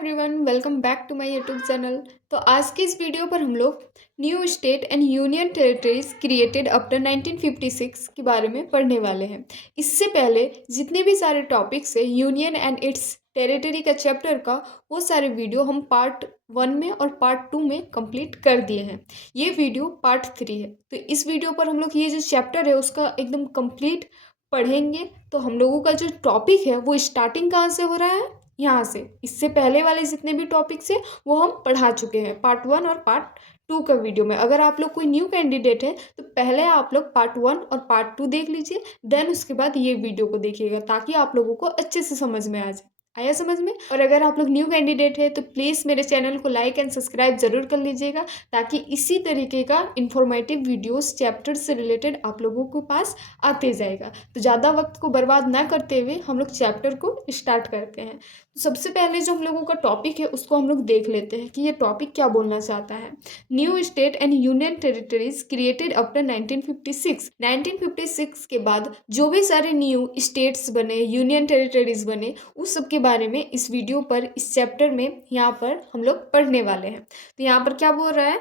Everyone, welcome back to my YouTube channel. तो आज की इस वीडियो पर हम लोग new state and union territories created after 1956 के बारे में पढ़ने वाले हैं। इससे पहले जितने भी सारे टॉपिक्स है यूनियन एंड इट्स टेरिटरी का चैप्टर का, वो सारे वीडियो हम पार्ट 1 में और पार्ट 2 में कंप्लीट कर दिए हैं। ये वीडियो पार्ट 3 है। तो इस वीडियो पर हम लोग ये जो चैप्टर है उसका एकदम कंप्लीट पढ़ेंगे। तो हम लोगों का जो टॉपिक है वो स्टार्टिंग कहाँ से हो रहा है, यहाँ से। इससे पहले वाले जितने भी टॉपिक्स है वो हम पढ़ा चुके हैं पार्ट 1 और पार्ट 2 का वीडियो में। अगर आप लोग कोई न्यू कैंडिडेट है तो पहले आप लोग पार्ट 1 और पार्ट 2 देख लीजिए, देन उसके बाद ये वीडियो को देखिएगा ताकि आप लोगों को अच्छे से समझ में आ जाए। आया समझ में? और अगर आप लोग न्यू कैंडिडेट है तो प्लीज़ मेरे चैनल को लाइक एंड सब्सक्राइब जरूर कर लीजिएगा ताकि इसी तरीके का इंफॉर्मेटिव वीडियोस चैप्टर से रिलेटेड आप लोगों के पास आते जाएगा। तो ज़्यादा वक्त को बर्बाद ना करते हुए हम लोग चैप्टर को स्टार्ट करते हैं। तो सबसे पहले जो हम लोगों का टॉपिक है उसको हम लोग देख लेते हैं कि ये टॉपिक क्या बोलना चाहता है। New state and union territories created after 1956। 1956 के बाद जो भी सारे न्यू स्टेट्स बने, यूनियन टेरिटरीज बने, उस सब के बारे में इस वीडियो पर, इस चैप्टर में यहाँ पर हम लोग पढ़ने वाले हैं। तो यहाँ पर क्या बोल रहा है,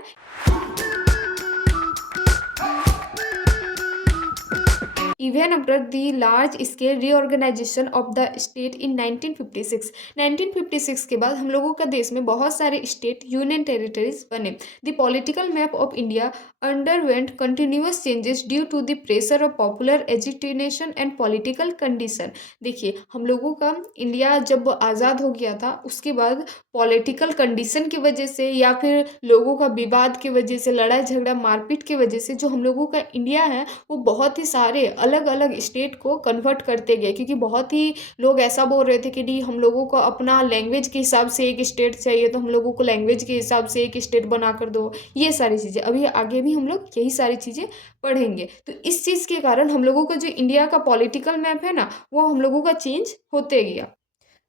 even after the large scale reorganization of the state in 1956। 1956 के बाद हम लोगों का देश में बहुत सारे स्टेट, यूनियन टेरिटरीज बने। The political map of India underwent continuous changes due to the pressure of popular agitation and political condition। देखिए, हम लोगों का इंडिया जब आज़ाद हो गया था उसके बाद पॉलिटिकल कंडीशन की वजह से या फिर लोगों का विवाद की वजह से, लड़ाई झगड़ा मारपीट की वजह से जो हम लोगों का इंडिया है वो बहुत ही सारे अलग अलग स्टेट को कन्वर्ट करते गए। क्योंकि बहुत ही लोग ऐसा बोल रहे थे कि नहीं, हम लोगों को अपना लैंग्वेज के हिसाब से एक स्टेट चाहिए, तो हम लोगों को लैंग्वेज के हिसाब से एक स्टेट बना कर दो। ये सारी चीज़ें अभी आगे भी हम लोग यही सारी चीज़ें पढ़ेंगे। तो इस चीज़ के कारण हम लोगों का जो इंडिया का पॉलिटिकल मैप है ना, वो हम लोगों का चेंज होते गया।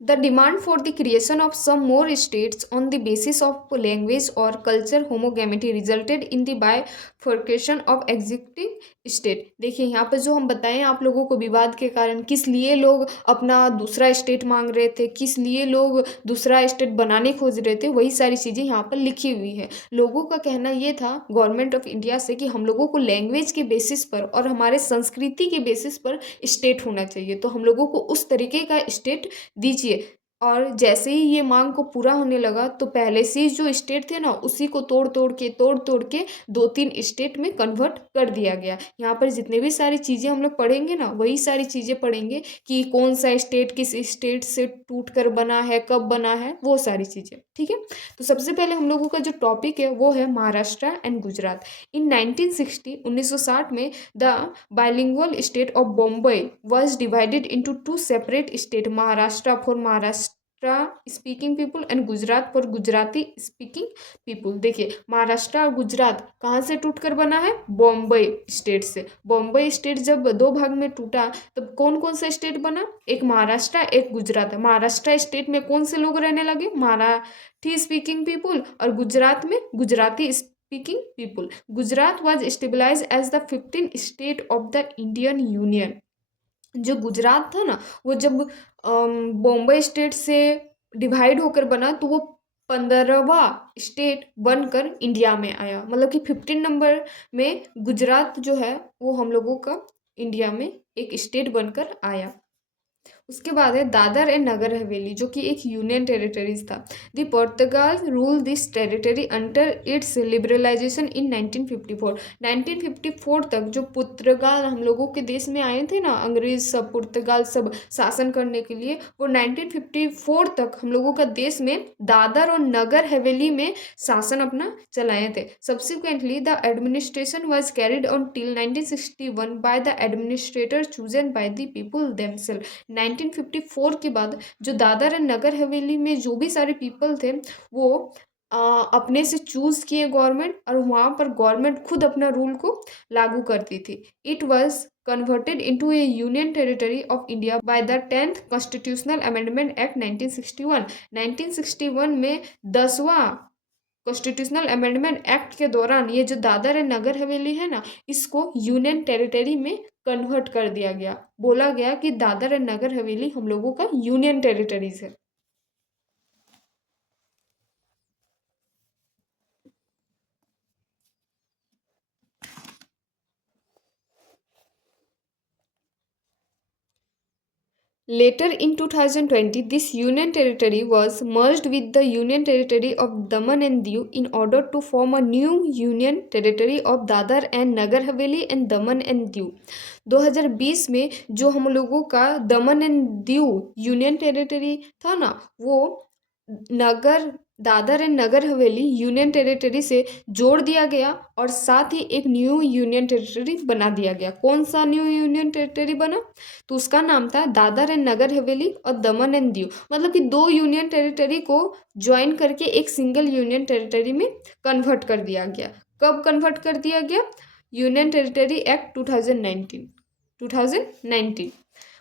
The demand for the creation of some more states on the basis of language or culture homogeneity resulted in the bifurcation of existing state। देखिए, यहाँ पर जो हम बताएं आप लोगों को, विवाद के कारण किस लिए लोग अपना दूसरा स्टेट मांग रहे थे, किस लिए लोग दूसरा स्टेट बनाने खोज रहे थे, वही सारी चीज़ें यहाँ पर लिखी हुई है। लोगों का कहना ये था गवर्नमेंट ऑफ इंडिया से कि हम लोगों को लैंग्वेज के बेसिस पर और हमारे संस्कृति के बेसिस पर स्टेट होना चाहिए, तो हम लोगों को उस तरीके का स्टेट दीजिए। और जैसे ही ये मांग को पूरा होने लगा तो पहले से जो स्टेट थे ना, उसी को तोड़ तोड़ के 2-3 स्टेट में कन्वर्ट कर दिया गया। यहाँ पर जितने भी सारी चीज़ें हम लोग पढ़ेंगे ना, वही सारी चीज़ें पढ़ेंगे कि कौन सा स्टेट किस स्टेट से टूट कर बना है, कब बना है, वो सारी चीज़ें। ठीक है, तो सबसे पहले हम लोगों का जो टॉपिक है वो है महाराष्ट्र एंड गुजरात। इन 1960 में the bilingual state of Bombay was divided into 2 separate state, Maharashtra for Maharashtra speaking people and Gujarat for Gujarati speaking people. देखिए, महाराष्ट्र और गुजरात कहाँ से टूटकर बना है? बॉम्बे स्टेट से। बॉम्बे स्टेट जब 2 भाग में टूटा तब कौन कौन सा स्टेट बना? एक महाराष्ट्र, एक गुजरात। महाराष्ट्र स्टेट में कौन से लोग रहने लगे? मराठी स्पीकिंग पीपुल, और गुजरात में Gujarati speaking people. Gujarat was stabilise as the 15th state of the Indian union. जो गुजरात था ना, वो जब बॉम्बे स्टेट से डिवाइड होकर बना तो वो 15वां स्टेट बनकर इंडिया में आया। मतलब कि 15 नंबर में गुजरात जो है वो हम लोगों का इंडिया में एक स्टेट बनकर आया। उसके बाद है दादर एंड नगर हवेली, जो कि एक यूनियन टेरिटरीज था। The Portugal rule this territory under its liberalization in 1954। 1954 तक जो पुर्तगाल हम लोगों के देश में आए थे ना, अंग्रेज सब, पुर्तगाल सब शासन करने के लिए, वो 1954 तक हम लोगों का देश में दादर और नगर हवेली में शासन अपना चलाए थे। Subsequently the administration was carried on till 1961 by the administrator chosen by the people themself. 1954 के बाद जो दादर एंड नगर हवेली में जो भी सारे पीपल थे वो अपने से चूज किए गवर्नमेंट, और वहाँ पर गवर्नमेंट खुद अपना रूल को लागू करती थी। It was converted into A union territory of India by the 10th constitutional amendment act 1961। 1961 में 10वां कॉन्स्टिट्यूशनल अमेंडमेंट एक्ट के दौरान ये जो दादर एंड नगर हवेली है ना, इसको यूनियन टेरिटरी में कन्वर्ट कर दिया गया। बोला गया कि दादर एंड नगर हवेली हम लोगों का यूनियन टेरिटरीज है। Later in 2020, this union territory was merged with the union territory of Daman and Diu in order to form a new union territory of Dadar and Nagar Haveli and Daman and Diu. 2020 में जो हम लोगों का दमन and Diu union territory था ना, वो नगर Dadar and Nagar Haveli union territory से जोड़ दिया गया और साथ ही एक न्यू यूनियन टेरिटरी बना दिया गया। कौन सा न्यू यूनियन टेरिटरी बना? तो उसका नाम था दादर एंड नगर हवेली और दमन एंड दीव। मतलब कि दो यूनियन टेरिटरी को ज्वाइन करके एक सिंगल यूनियन टेरिटरी में कन्वर्ट कर दिया गया। कब कन्वर्ट कर दिया गया? Union territory act 2019।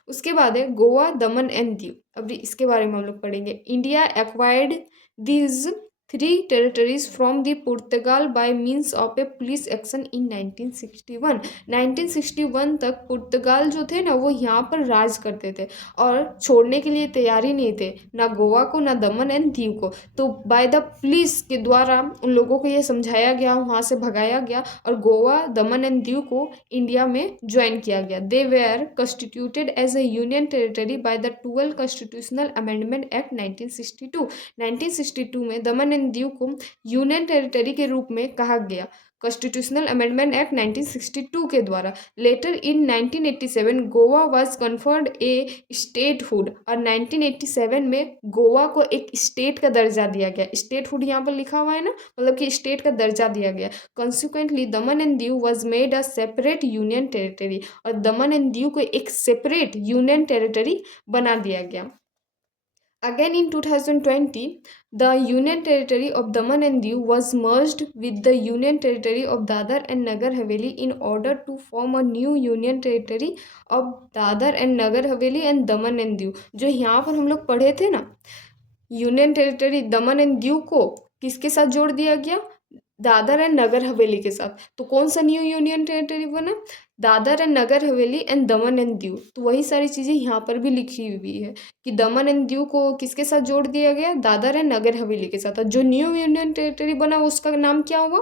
उसके बाद है गोवा, दमन एंड दीव। अभी इसके बारे में हम लोग पढ़ेंगे। India acquired these three territories from the Portugal by means of a police action in 1961। 1961 तक पुर्तगाल जो थे ना, वो यहाँ पर राज करते थे और छोड़ने के लिए तैयार ही नहीं थे, ना गोवा को ना दमन एंड दीव को। तो बाय द पुलिस के द्वारा उन लोगों को ये समझाया गया, वहाँ से भगाया गया और गोवा, दमन एंड दीव को इंडिया में ज्वाइन किया गया। They were constituted as a union territory by the 12 constitutional amendment act 1962। 1962 में दमन एंड दीव को यूनियन टेरिटरी के रूप में कहा गया कॉन्स्टिट्यूशनल अमेंडमेंट एक्ट 1962 के द्वारा। Later in 1987 Goa was conferred a statehood और 1987 में गोवा को एक स्टेट का दर्जा दिया गया। स्टेटहुड यहाँ पर लिखा हुआ है ना, मतलब कि स्टेट का दर्जा दिया गया। Consequently Daman and Diu was made a separate union territory और दमन एंड दीव को एक सेपरेट यूनियन टेरिटरी बना दिया गया। Again in 2020, the Union Territory of Daman and Diu was merged with the Union Territory of Dadar and Nagar Haveli in order to form a new Union Territory of Dadar and Nagar Haveli and Daman and Diu। जो यहाँ पर हम लोग पढ़े थे ना, union territory Daman and Diu को किसके साथ जोड़ दिया गया? दादर एंड नगर हवेली के साथ। तो कौन सा न्यू यूनियन टेरिटरी बना? Dadar and Nagar Haveli and Daman and Diu. तो वही सारी चीज़ें यहाँ पर भी लिखी हुई है कि दमन एंड दीव को किसके साथ जोड़ दिया गया? दादर एंड नगर हवेली के साथ। और जो न्यू यूनियन टेरिटरी बना उसका नाम क्या होगा?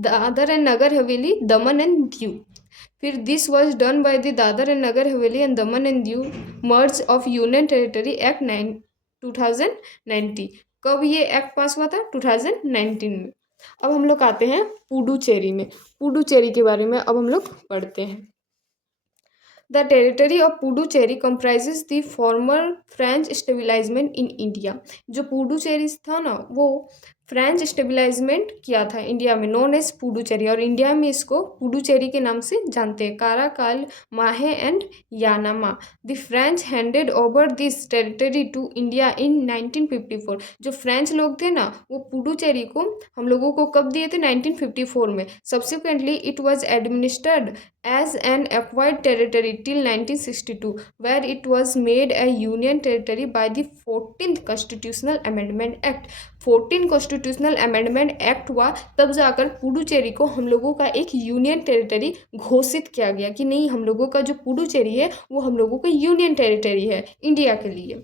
Dadar and Nagar Haveli, Daman and Diu. फिर this was done by the Dadra and Nagar Haveli and Daman and Diu merger of union territory act 2019। कब ये एक्ट पास हुआ था? 2019 में। अब हम लोग आते हैं पुडुचेरी में। पुडुचेरी के बारे में अब हम लोग पढ़ते हैं। The territory of Puducherry comprises the former French establishment in India. जो पुडुचेरी था ना, वो फ्रेंच स्टेबलाइजमेंट किया था इंडिया में, नोन एज पुडुचेरी, और इंडिया में इसको पुडुचेरी के नाम से जानते हैं। काराकाल, Mahe and Yanam. The French handed over this territory to India in 1954। जो फ्रेंच लोग थे ना, वो पुडुचेरी को हम लोगों को कब दिए थे? 1954 में। Subsequently it was administered as an acquired territory till 1962, where it was made a union territory by the 14th Constitutional Amendment Act। 14 constitutional amendment act हुआ, तब जाकर पुडुचेरी को हम लोगों का एक यूनियन टेरिटरी घोषित किया गया कि नहीं, हम लोगों का जो पुडुचेरी है वो हम लोगों का यूनियन टेरिटरी है इंडिया के लिए।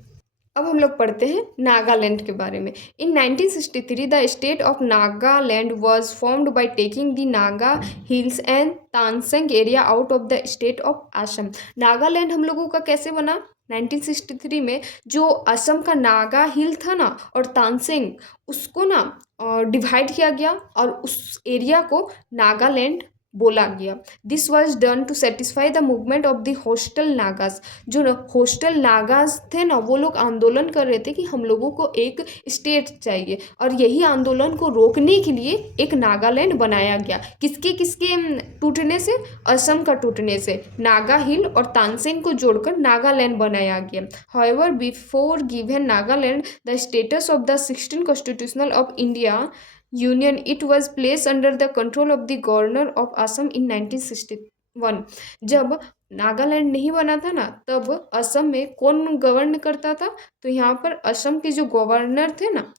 अब हम लोग पढ़ते हैं नागालैंड के बारे में। In 1963 the state of Nagaland was formed by taking the Naga hills and Tuensang area out of the state of Assam. Nagaland हम लोगों का कैसे बना? 1963 में जो असम का नागा हिल था ना और तानसेंग, उसको ना डिवाइड किया गया और उस एरिया को नागालैंड बोला गया। This was done to satisfy the movement of the hostile Nagas. जो होस्टल नागास थे ना, वो लोग आंदोलन कर रहे थे कि हम लोगों को एक स्टेट चाहिए, और यही आंदोलन को रोकने के लिए एक नागालैंड बनाया गया। किसके किसके टूटने से? असम का टूटने से नागा हिल और तानसेन को जोड़कर नागालैंड बनाया गया। However before given Nagaland the status of the 16 constitutional of India union, it was place under the control of the governor of Assam in 1961। जब नागालैंड नहीं बना था ना, तब असम में कौन गवर्न करता था? तो यहाँ पर असम के जो गवर्नर थे ना,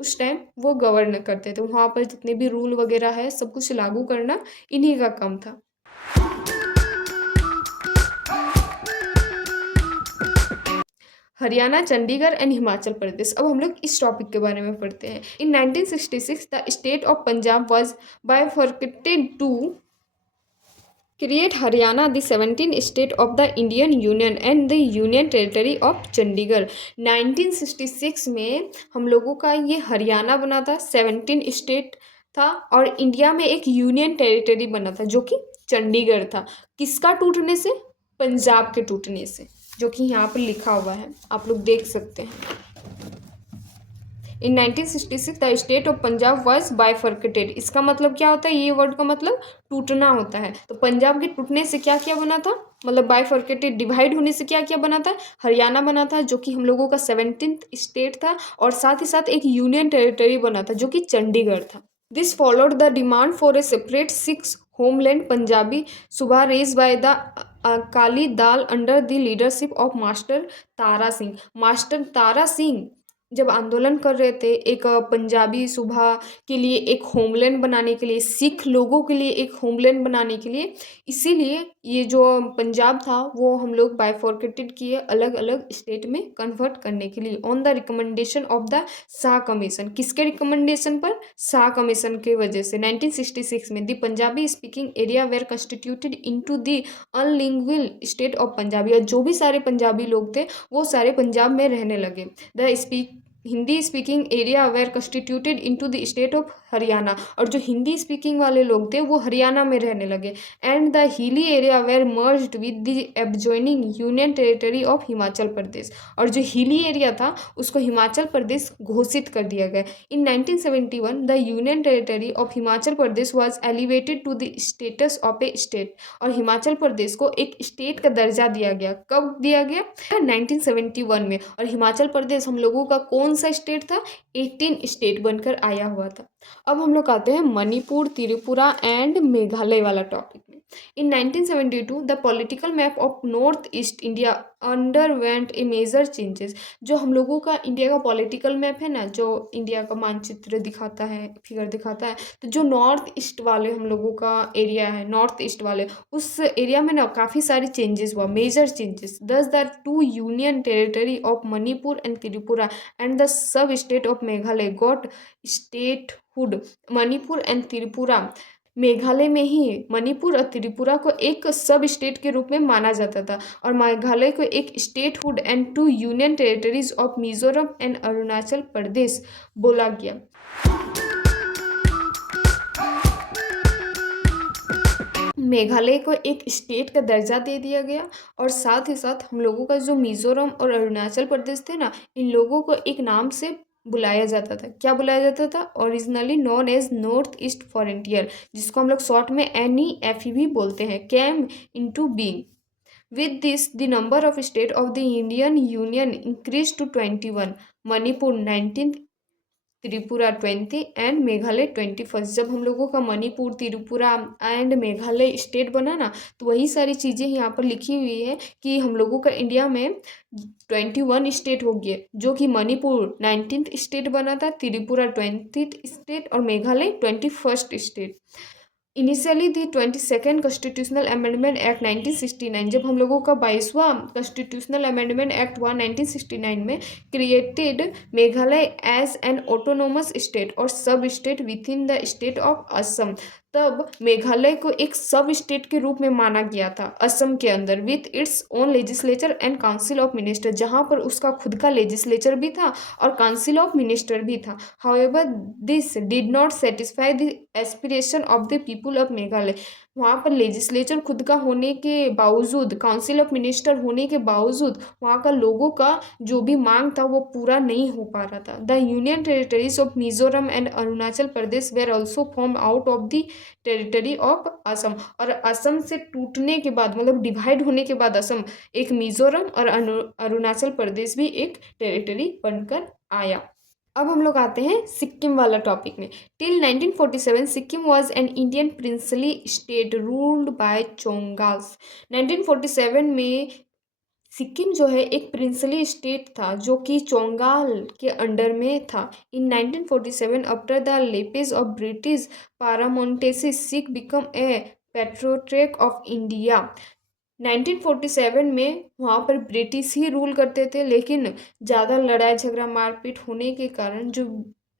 उस टाइम वो गवर्न करते थे। वहाँ पर जितने भी रूल वगैरह है सब कुछ लागू करना इन्हीं का काम था। हरियाणा, चंडीगढ़ एंड हिमाचल प्रदेश। अब हम लोग इस टॉपिक के बारे में पढ़ते हैं। In 1966 the state of Punjab was bifurcated to, create Haryana the 17 state of the Indian union and the union territory of Chandigarh. 1966 में हम लोगों का ये हरियाणा बना था, 17 स्टेट था और इंडिया में एक यूनियन टेरिटरी बना था जो कि चंडीगढ़ था। किसका टूटने से? पंजाब के टूटने से, जो कि यहाँ पर लिखा हुआ है, आप लोग देख सकते हैं। In 1966 the state of Punjab was bifurcated. इसका मतलब क्या होता है? ये वर्ड का मतलब टूटना होता है। तो पंजाब के टूटने से क्या क्या बना था? मतलब बाइफर्केटेड, डिवाइड होने से क्या क्या बना था? हरियाणा बना था जो कि हम लोगों का 17th स्टेट था और साथ ही साथ एक यूनियन टेरिटरी बना था जो कि चंडीगढ़ था। This followed the demand for a separate 6 homeland Punjabi Suba raise by the Akali Dal under the leadership of master Tara Singh. Master Tara Singh जब आंदोलन कर रहे थे एक पंजाबी सुबह के लिए, एक होमलैंड बनाने के लिए, सिख लोगों के लिए एक होमलैंड बनाने के लिए, इसीलिए ये जो पंजाब था वो हम लोग बाइफॉर्केटेड किए, अलग अलग स्टेट में कन्वर्ट करने के लिए, on the recommendation of the Shah commission. किसके रिकमेंडेशन पर? शाह कमीशन के वजह से। 1966 में the Punjabi speaking area were constituted into the unilingual state of Punjabi. और जो भी सारे पंजाबी लोग थे वो सारे पंजाब में रहने लगे। The Hindi speaking area were constituted into the state of Haryana. और जो हिंदी स्पीकिंग वाले लोग थे वो हरियाणा में रहने लगे। And the hilly area were merged with the adjoining union territory of Himachal Pradesh. और जो हिली एरिया था उसको हिमाचल प्रदेश घोषित कर दिया गया। In 1971 the union territory of Himachal Pradesh was elevated to the status of a state. और हिमाचल प्रदेश को एक स्टेट का दर्जा दिया गया। कब दिया गया? 1971 में। और हिमाचल प्रदेश हम लोगों का कौन सा स्टेट था? 18 स्टेट बनकर आया हुआ था। अब हम लोग आते हैं मणिपुर, त्रिपुरा एंड मेघालय वाला टॉपिक में। In 1972 the political map of north east India underwent a major changes. जो हम लोगों का इंडिया का पॉलिटिकल मैप है ना, जो इंडिया का मानचित्र दिखाता है, फिगर दिखाता है, तो जो नॉर्थ ईस्ट वाले हम लोगों का एरिया है, नॉर्थ ईस्ट वाले, उस एरिया में ना काफ़ी सारे चेंजेस हुआ, मेजर चेंजेस। दस the 2 union territory of Manipur and Tripura and the sub state of Meghalaya got statehood. Manipur and Tripura, Meghalaya में ही मणिपुर और त्रिपुरा को एक सब स्टेट के रूप में माना जाता था और मेघालय को एक statehood and 2 union territories of Mizoram and Arunachal Pradesh बोला गया। मेघालय को एक स्टेट का दर्जा दे दिया गया और साथ ही साथ हम लोगों का जो मिजोरम और अरुणाचल प्रदेश थे ना, इन लोगों को एक नाम से बुलाया जाता था। क्या बुलाया जाता था? Originally known as north east frontier, जिसको हम लोग शॉर्ट में NEF भी बोलते हैं, came into being. With this the number of state of the Indian union increase to 21, Manipur 19, Tripura 20 and Meghalaya 21। जब हम लोगों का मणिपुर, त्रिपुरा एंड मेघालय स्टेट बना ना, तो वही सारी चीज़ें यहाँ पर लिखी हुई है कि हम लोगों का इंडिया में 21 स्टेट हो गए, जो कि मणिपुर 19th स्टेट बना था, त्रिपुरा 20th स्टेट और Meghalaya 21st state. Initially the 22nd constitutional amendment act 1969, जब हम लोगों का 22वां कॉन्स्टिट्यूशनल अमेंडमेंट एक्ट हुआ 1969 में, created Meghalaya as an autonomous state और sub state within the state of Assam. तब मेघालय को एक सब स्टेट के रूप में माना गया था असम के अंदर, with its own legislature and council of minister, जहाँ पर उसका खुद का लेजिस्लेचर भी था और काउंसिल ऑफ मिनिस्टर भी था। However this did not satisfy the aspiration of the people of Meghalaya. वहाँ पर लेजिस्लेचर खुद का होने के बावजूद, काउंसिल ऑफ मिनिस्टर होने के बावजूद, वहाँ का लोगों का जो भी मांग था वो पूरा नहीं हो पा रहा था। The union territories of Mizoram and Arunachal Pradesh were also form out of the territory of Assam. और असम से टूटने के बाद, मतलब डिवाइड होने के बाद, असम एक मिजोरम और अरुणाचल प्रदेश भी एक टेरिटरी बनकर आया। अब हम लोग आते हैं सिक्किम वाला टॉपिक में। Till 1947 Sikkim was an Indian princely state ruled by Chogyals. 1947 में सिक्किम जो है एक प्रिंसली स्टेट था जो कि चोंगाल के अंडर में था। In 1947 after the lapse of British paramountcy सिख became a protectorate of India. 1947 में वहाँ पर ब्रिटिश ही रूल करते थे, लेकिन ज़्यादा लड़ाई झगड़ा मारपीट होने के कारण जो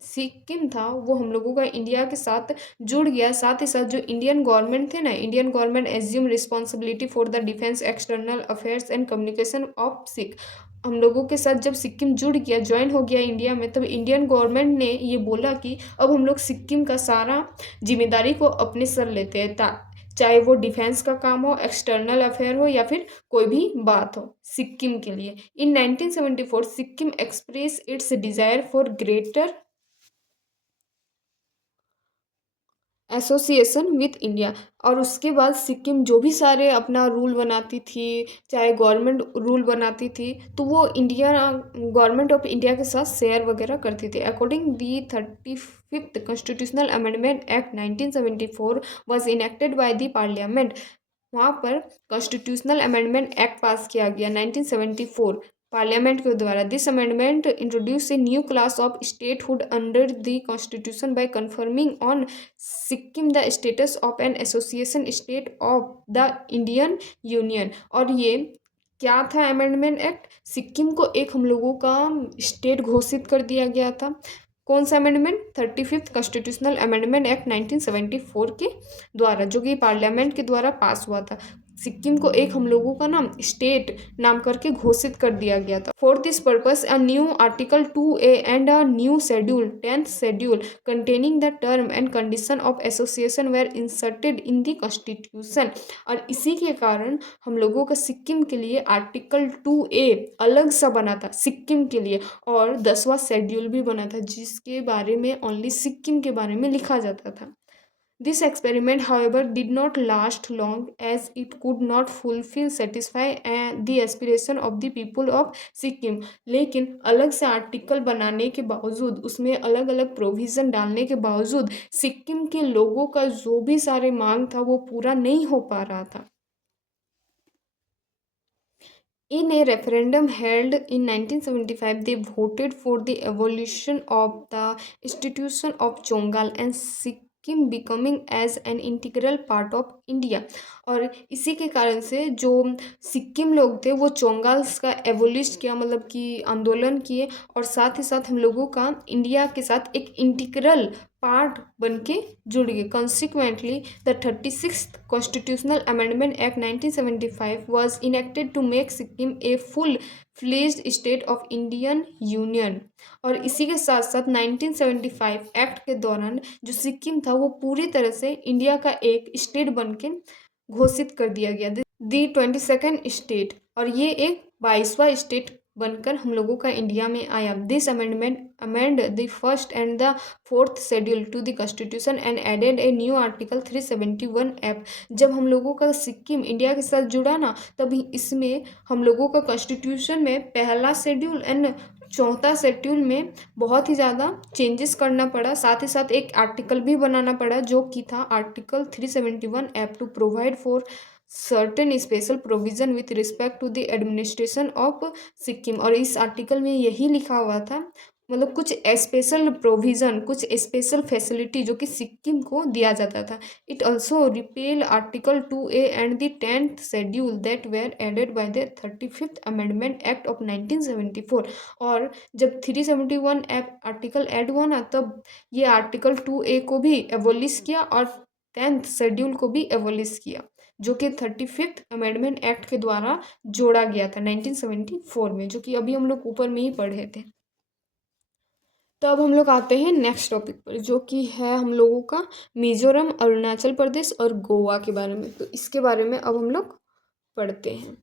सिक्किम था वो हम लोगों का इंडिया के साथ जुड़ गया। साथ ही साथ जो इंडियन गवर्नमेंट थे ना, Indian government assume responsibility for the defence, external affairs and communication of Sikh. हम लोगों के साथ जब सिक्किम जुड़ गया, ज्वाइन हो गया इंडिया में, तब इंडियन गवर्नमेंट ने ये बोला कि अब हम लोग सिक्किम का सारा जिम्मेदारी को अपने सर लेते हैं, चाहे वो डिफेंस का काम हो, एक्सटर्नल अफेयर हो, या फिर कोई भी बात हो सिक्किम के लिए। इन 1974 Sikkim express it's desire for greater association with India. और उसके बाद सिक्किम जो भी सारे अपना रूल बनाती थी, चाहे गवर्नमेंट रूल बनाती थी, तो वो इंडिया गवर्नमेंट ऑफ इंडिया के साथ शेयर वगैरह करती थी। According the 35th constitutional amendment act 1974 was enacted by the parliament. वहाँ पर कॉन्स्टिट्यूशनल अमेंडमेंट एक्ट पास किया गया 1974 पार्लियामेंट के द्वारा। This amendment introduce a new class of statehood under the constitution bye confirming on Sikkim the status of an association state of the Indian union. और ये क्या था अमेंडमेंट एक्ट? सिक्किम को एक हम लोगों का स्टेट घोषित कर दिया गया था। कौन सा amendment? 35th constitutional amendment act 1974 के द्वारा, जो कि पार्लियामेंट के द्वारा पास हुआ था। सिक्किम को एक हम लोगों का नाम स्टेट नाम करके घोषित कर दिया गया था। For this purpose a new article 2A and a new schedule 10th schedule containing the term and condition of association were inserted in the constitution. और इसी के कारण हम लोगों का सिक्किम के लिए आर्टिकल 2A अलग सा बना था सिक्किम के लिए, और 10वां शेड्यूल भी बना था जिसके बारे में ओनली सिक्किम के बारे में लिखा जाता था। This experiment, however, did not last long as it could not satisfy the aspiration of the people of Sikkim। लेकिन अलग से आर्टिकल बनाने के बावजूद, उसमें अलग अलग प्रोविज़न डालने के बावजूद सिक्किम के लोगों का जो भी सारे मांग था वो पूरा नहीं हो पा रहा था। In a referendum held in 1975, they voted for the abolition of the institution of Chongal and Sikkim becoming as an integral part of India। और इसी के कारण से जो सिक्किम लोग थे वो चोंगाल्स का एबोलिश किया, मतलब कि आंदोलन किए, और साथ ही साथ हम लोगों का इंडिया के साथ एक इंटीग्रल पार्ट बन के जुड़ गए। Consequently the 36th constitutional amendment act 1975 was enacted to make Sikkim a full fledged state of Indian union. और इसी के साथ साथ 1975 एक्ट के दौरान जो सिक्किम था वो पूरी तरह से इंडिया का एक स्टेट बन के घोषित कर दिया गया, दी 22nd स्टेट। और ये एक 22वां स्टेट बनकर हम लोगों का इंडिया में आया। This amendment amend the first and the 4th schedule to the constitution and added a new article 371 F. जब हम लोगों का सिक्किम इंडिया के साथ जुड़ा ना, तभी इसमें हम लोगों का कॉन्स्टिट्यूशन में पहला शेड्यूल एंड 4था शेड्यूल में बहुत ही ज़्यादा चेंजेस करना पड़ा। साथ ही साथ एक आर्टिकल भी बनाना पड़ा जो कि था article 371 F to provide for certain special provision with respect to the administration of Sikkim. और इस आर्टिकल में यही लिखा हुआ था, मतलब कुछ स्पेशल प्रोविज़न, कुछ स्पेशल फैसिलिटी जो कि सिक्किम को दिया जाता था। It also repeal article 2A and the 10th schedule that were added by the 35th amendment act of 1974। और जब 371 आर्टिकल ऐड हुआ ना, तब ये आर्टिकल 2A को भी एबोलिश किया और 10th शेड्यूल को एबोलिश किया, जो कि 35th अमेंडमेंट एक्ट के द्वारा जोड़ा गया था 1974 में, जो कि अभी हम लोग ऊपर में ही पढ़े थे। तो अब हम लोग आते हैं नेक्स्ट टॉपिक पर, जो कि है हम लोगों का मिजोरम, अरुणाचल प्रदेश और गोवा के बारे में। तो इसके बारे में अब हम लोग पढ़ते हैं।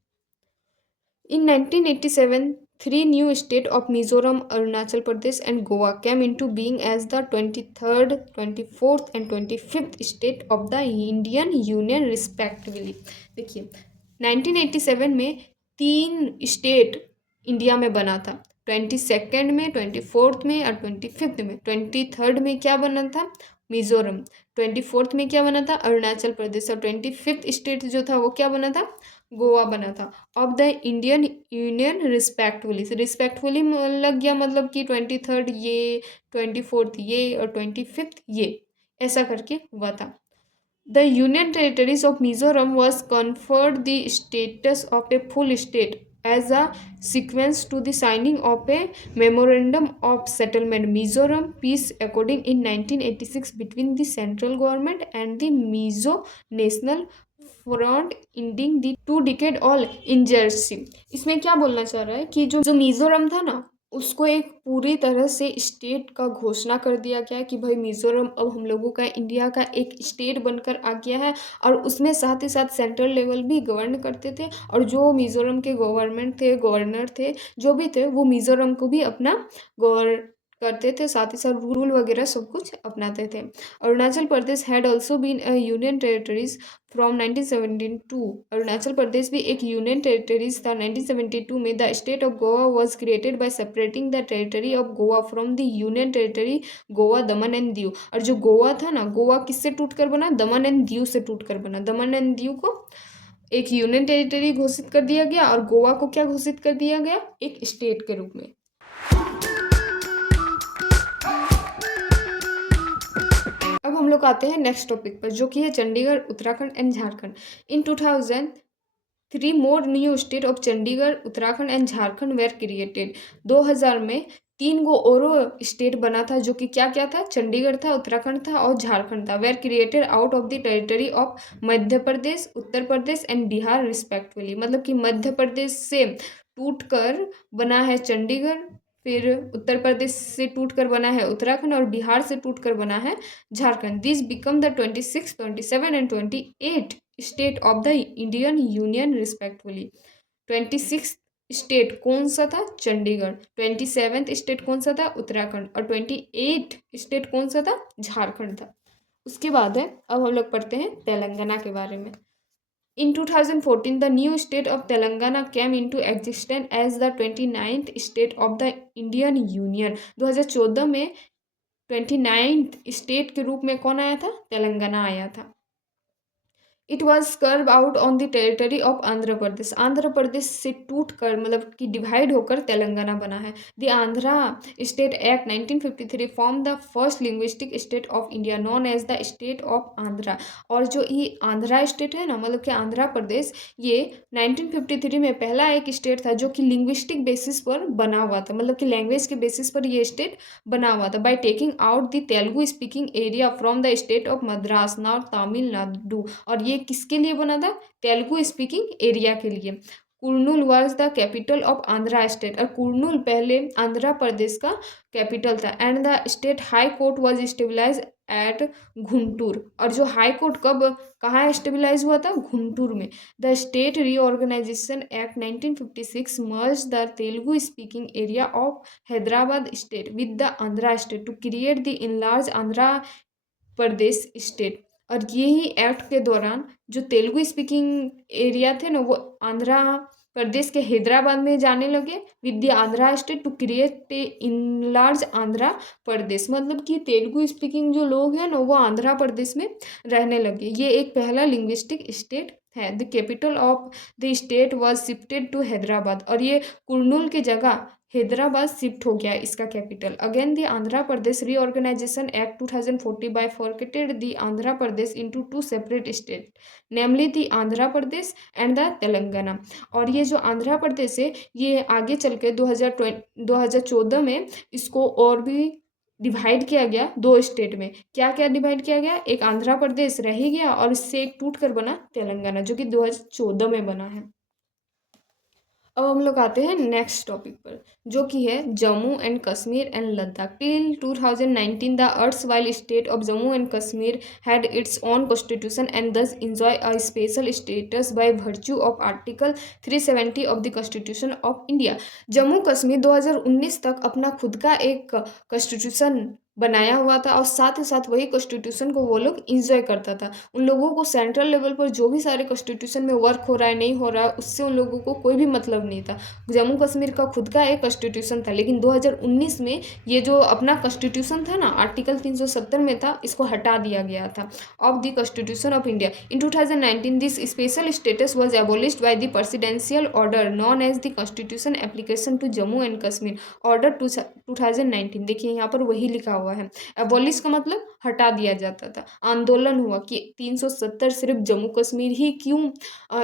In 1987, three new states of Mizoram, Arunachal Pradesh and Goa came into being as the 23rd, 24th and 25th state of the Indian Union respectively। देखिए 1987 में 3 स्टेट इंडिया में बना था, 22nd में, 24th में और 25th में। 23rd में क्या बना था? मिजोरम। 24th में क्या बना था? अरुणाचल प्रदेश। और 25th स्टेट जो था वो क्या बना था? गोवा बना था। Of the Indian union respectfully लग गया, मतलब कि 23rd ये, 24th ये और 25th ये, ऐसा करके हुआ था। The Union Territories of Mizoram was conferred the status of a full state as a sequence to the signing of a memorandum of settlement Mizoram peace accord in 1986 between the central government and the Mizo National Front ending the 2 decade all insurgency। इसमें क्या बोलना चाह रहा है कि जो मिजोरम था ना, उसको एक पूरी तरह से स्टेट का घोषणा कर दिया गया है कि भाई मिजोरम अब हम लोगों का इंडिया का एक स्टेट बनकर आ गया है। और उसमें साथ ही साथ सेंट्रल लेवल भी गवर्न करते थे, और जो मिजोरम के गवर्नर थे जो भी थे, वो मिजोरम को भी अपना गवर्न करते थे, साथ ही साथ रूल वगैरह सब कुछ अपनाते थे। Arunachal Pradesh had also been a union territories from 1972। Arunachal Pradesh भी एक यूनियन टेरिटरीज था। 1972 में the state of Goa was created by separating the territory of Goa from the union territory Goa, Daman and Diu. और जो गोवा था ना, गोवा किससे टूटकर बना? दमन एंड दीव से टूटकर बना। दमन एंड दीव को एक यूनियन टेरिटरी घोषित कर दिया गया, और गोवा को क्या घोषित कर दिया गया? एक स्टेट के रूप में। अब हम लोग आते हैं नेक्स्ट टॉपिक पर, जो कि है Chandigarh, Uttarakhand and Jharkhand. In 2003 more new state of Chandigarh, Uttarakhand and Jharkhand were created. 2000 में 3 गो और स्टेट बना था, जो कि क्या क्या था? चंडीगढ़ था, उत्तराखंड था और झारखंड था। Were created out of the territory of Madhya Pradesh, Uttar Pradesh and Bihar respectively. मतलब कि मध्य प्रदेश से टूट कर बना है चंडीगढ़, फिर उत्तर प्रदेश से टूटकर बना है उत्तराखंड, और बिहार से टूटकर बना है Jharkhand. This become the 26, 27 and 28 state of the Indian union respectively. 26 state कौन सा था? चंडीगढ़। 27 स्टेट कौन सा था? उत्तराखंड। और 28 स्टेट कौन सा था? झारखंड था। उसके बाद है, अब हम लोग पढ़ते हैं तेलंगाना के बारे में। In 2014, the new state of Telangana came into existence as the 29th state of the Indian Union। 2014 में 29th स्टेट के रूप में कौन आया था? तेलंगाना आया था। It was carved out on the territory of Andhra Pradesh. Andhra Pradesh से टूट कर, मतलब कि डिवाइड होकर तेलंगाना बना है। The Andhra state act 1953 form the first linguistic state of India known as the state of Andhra. और जो ये आंध्रा स्टेट है ना, मतलब कि आंध्र प्रदेश, ये 1953 में पहला एक स्टेट था जो कि लिंग्विस्टिक बेसिस पर बना हुआ था, मतलब कि लैंग्वेज के बेसिस पर ये स्टेट बना हुआ था। By taking out the Telugu speaking area from the state of Madras, now Tamil Nadu. और ये किसके लिए बना था? तेलुगु स्पीकिंग एरिया के लिए। Kurnool was the capital of Andhra state. और कुर्नूल पहले आंध्र प्रदेश का कैपिटल था। And the state high court was stabilize at Guntur. और जो हाई कोर्ट कब कहाँ स्टेबलाइज हुआ था? गुंटूर में। The state reorganisation act 1956 merge the Telugu speaking area of Hyderabad state with the Andhra state to create the enlarge Andhra Pradesh state. और यही एक्ट के दौरान जो तेलुगु स्पीकिंग एरिया थे ना, वो आंध्रा प्रदेश के हैदराबाद में जाने लगे with the Andhra state to create in large Andhra Pradesh. मतलब कि तेलुगु स्पीकिंग जो लोग हैं ना, वो आंध्रा प्रदेश में रहने लगे। ये एक पहला लिंग्विस्टिक स्टेट है। The capital of the state was shifted to Hyderabad. और ये कुर्नूल की जगह हैदराबाद शिफ्ट हो गया इसका capital. Again the Andhra Pradesh reorganisation act 2040 bifurcated the Andhra Pradesh into 2 separate state, namely the Andhra Pradesh and the Telangana. और ये जो आंध्र प्रदेश है, ये आगे चल के 2014 में इसको और भी डिवाइड किया गया 2 स्टेट में। क्या क्या डिवाइड किया गया? एक आंध्र प्रदेश रह ही गया, और इससे एक टूट कर बना तेलंगाना, जो कि 2014 में बना है। अब हम लोग आते हैं नेक्स्ट टॉपिक पर, जो कि है Jammu and Kashmir and Ladakh. Till 2019 the erstwhile state of Jammu and Kashmir had its own constitution and thus enjoy a special status by virtue of article 370 of the constitution of India. Jammu Kashmir 2019 तक अपना खुद का एक कॉन्स्टिट्यूशन बनाया हुआ था, और साथ ही साथ वही कॉन्स्टिट्यूशन को वो लोग इंजॉय करता था। उन लोगों को सेंट्रल लेवल पर जो भी सारे कॉन्स्टिट्यूशन में वर्क हो रहा है, नहीं हो रहा है, उससे उन लोगों को कोई भी मतलब नहीं था। जम्मू कश्मीर का खुद का एक कॉन्स्टिट्यूशन था, लेकिन 2019 में ये जो अपना कॉन्स्टिट्यूशन था ना, आर्टिकल 370 में था, इसको हटा दिया गया था of the constitution of India. In 2019 this special status was abolished by the presidential order known as the constitution application to Jammu and Kashmir order 2019। देखिए यहाँ पर वही लिखा हुआ हुआ है। एबॉलिश का मतलब हटा दिया जाता था। आंदोलन हुआ कि 370 सिर्फ जम्मू कश्मीर ही क्यों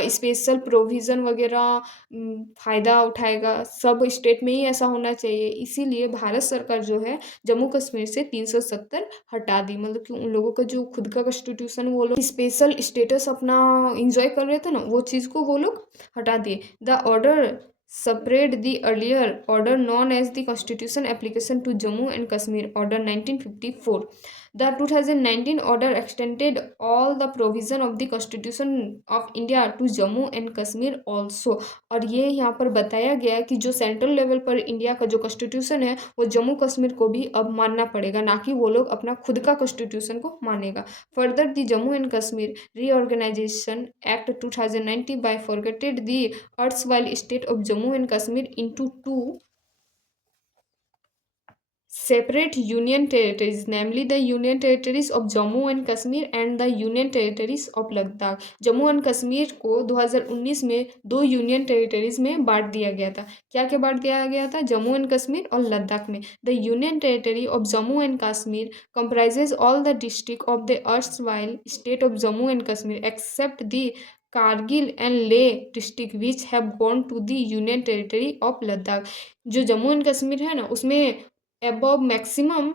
स्पेशल प्रोविज़न वगैरह फ़ायदा उठाएगा, सब स्टेट में ही ऐसा होना चाहिए। इसीलिए भारत सरकार जो है जम्मू कश्मीर से 370 हटा दी, मतलब कि उन लोगों का जो खुद का कॉन्स्टिट्यूशन वो लोग स्पेशल स्टेटस अपना इंजॉय कर रहे थे ना, वो चीज़ को वो लोग हटा दिए। The order separate the earlier order known as the Constitution Application to Jammu and Kashmir Order 1954. The 2019 order extended all the provision of the Constitution of India to Jammu and Kashmir also. और ये यहाँ पर बताया गया कि जो central level पर India का जो कॉन्स्टिट्यूशन है वो जम्मू कश्मीर को भी अब मानना पड़ेगा, ना कि वो लोग अपना खुद का कॉन्स्टिट्यूशन को मानेगा। Further the Jammu and Kashmir reorganisation act 2090 bifurcated the erstwhile state of Jammu and Kashmir into two separate union territories, namely the union territories of Jammu and Kashmir and the union territories of Ladakh. Jammu and Kashmir को 2019 में दो union territories में बांट दिया गया था। क्या क्या बांट दिया गया था? जम्मू एंड कश्मीर और लद्दाख में। The union territory of Jammu and Kashmir comprises all the district of the erstwhile state of Jammu and Kashmir except the Kargil and Leh district which have gone to the union territory of Ladakh. जो जम्मू एंड कश्मीर है ना, उसमें above maximum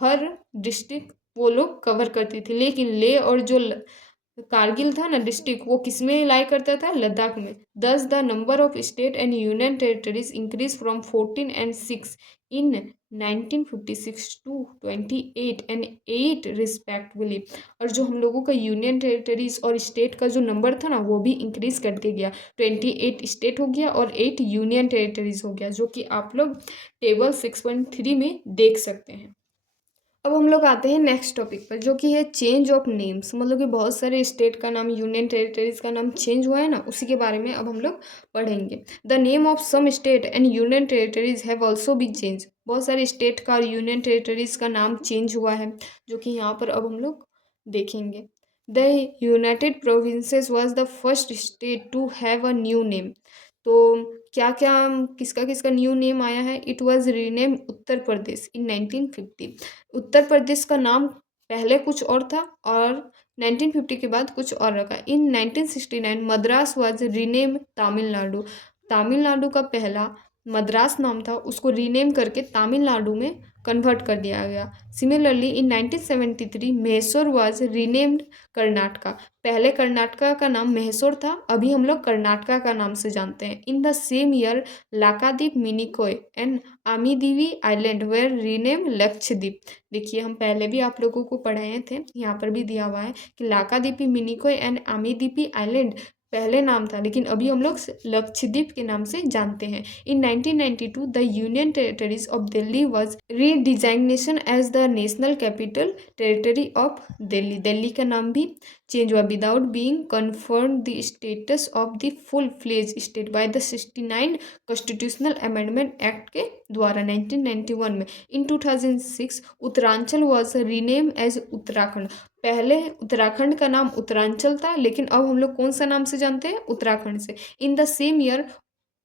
हर district वो लोग cover करती थी, लेकिन ले और जो कारगिल था ना डिस्ट्रिक्ट, वो किस में लाई करता था? लद्दाख में। Thus the number of state and union territories increase from 14 and 6 in 1956 to 28 and 8 respectively. और जो हम लोगों का यूनियन टेरिटरीज और स्टेट का जो नंबर था ना, वो भी इंक्रीज करते गया। 28 स्टेट हो गया और 8 यूनियन टेरिटरीज हो गया, जो कि आप लोग टेबल 6.3 में देख सकते हैं। अब हम लोग आते हैं नेक्स्ट टॉपिक पर, जो कि है चेंज ऑफ नेम्स। मतलब कि बहुत सारे स्टेट का नाम, यूनियन टेरिटरीज का नाम चेंज हुआ है ना, उसी के बारे में अब हम लोग पढ़ेंगे। The name of some state and union territories have also been change. बहुत सारे स्टेट का और यूनियन टेरिटरीज का नाम चेंज हुआ है, जो कि यहाँ पर अब हम लोग देखेंगे। The united provinces was the first state to have a new name. तो क्या क्या किसका किसका न्यू नेम आया है? It was rename Uttar Pradesh in 1950। Uttar Pradesh का नाम पहले कुछ और था और 1950 के बाद कुछ और रखा। इन 1969 मद्रास वाज रीनेम तमिलनाडु। तमिलनाडु का पहला मद्रास नाम था, उसको रीनेम करके तमिलनाडु में कन्वर्ट कर दिया गया। Similarly in 1973 Mysore was renamed Karnataka. पहले कर्नाटका का नाम मैसूर था, अभी हम लोग कर्नाटका का नाम से जानते हैं। In the same year Laccadive, Minicoy and Amindivi island were rename Lakshadweep. देखिए हम पहले भी आप लोगों को पढ़ाए थे, यहाँ पर भी दिया हुआ है कि लाकाद्वीपी, मिनिकॉय एंड आमीदीपी आइलैंड पहले नाम था, लेकिन अभी हम लोग लक्षद्वीप के नाम से जानते हैं। In 1992 the union territories of Delhi was redesignation as the national capital territory of Delhi. Delhi का नाम भी चेंज हुआ without being confirm the status of the full fledge state by the 69 constitutional amendment act के द्वारा 1991 में। In 2006 Uttaranchal was rename as Uttarakhand. पहले उत्तराखंड का नाम उत्तरांचल था, लेकिन अब हम लोग कौन सा नाम से जानते हैं? उत्तराखंड से। In the same year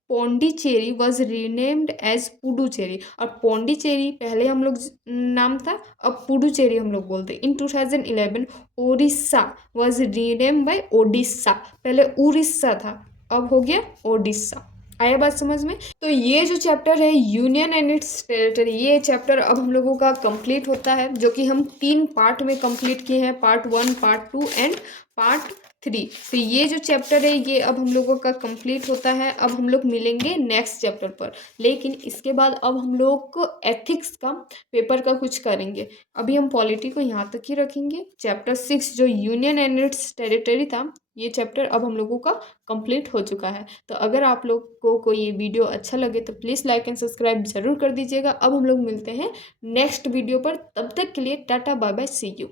Pondicherry was renamed as Puducherry. और पौंडीचेरी पहले हम लोग नाम था, अब पुडुचेरी हम लोग बोलते हैं। In 2011 Odisha was rename by Odisha. पहले उड़ीसा था, अब हो गया ओडिशा। आया बात समझ में? तो ये जो चैप्टर है यूनियन एंड इट्स टेरिटरी, ये चैप्टर अब हम लोगों का कंप्लीट होता है, जो कि हम 3 पार्ट में कंप्लीट किए हैं, पार्ट 1, पार्ट 2 एंड पार्ट 3। तो ये जो चैप्टर है ये अब हम लोगों का कंप्लीट होता है। अब हम लोग मिलेंगे नेक्स्ट चैप्टर पर, लेकिन इसके बाद अब हम लोग को एथिक्स का पेपर का कुछ करेंगे। अभी हम पॉलिटी को यहाँ तक ही रखेंगे। चैप्टर 6 जो यूनियन एंड इट्स टेरिटरी था, ये चैप्टर अब हम लोगों का कंप्लीट हो चुका है। तो अगर आप लोग को ये वीडियो अच्छा लगे तो प्लीज़ लाइक एंड सब्सक्राइब जरूर कर दीजिएगा। अब हम लोग मिलते हैं नेक्स्ट वीडियो पर, तब तक के लिए tata bye bye, see you.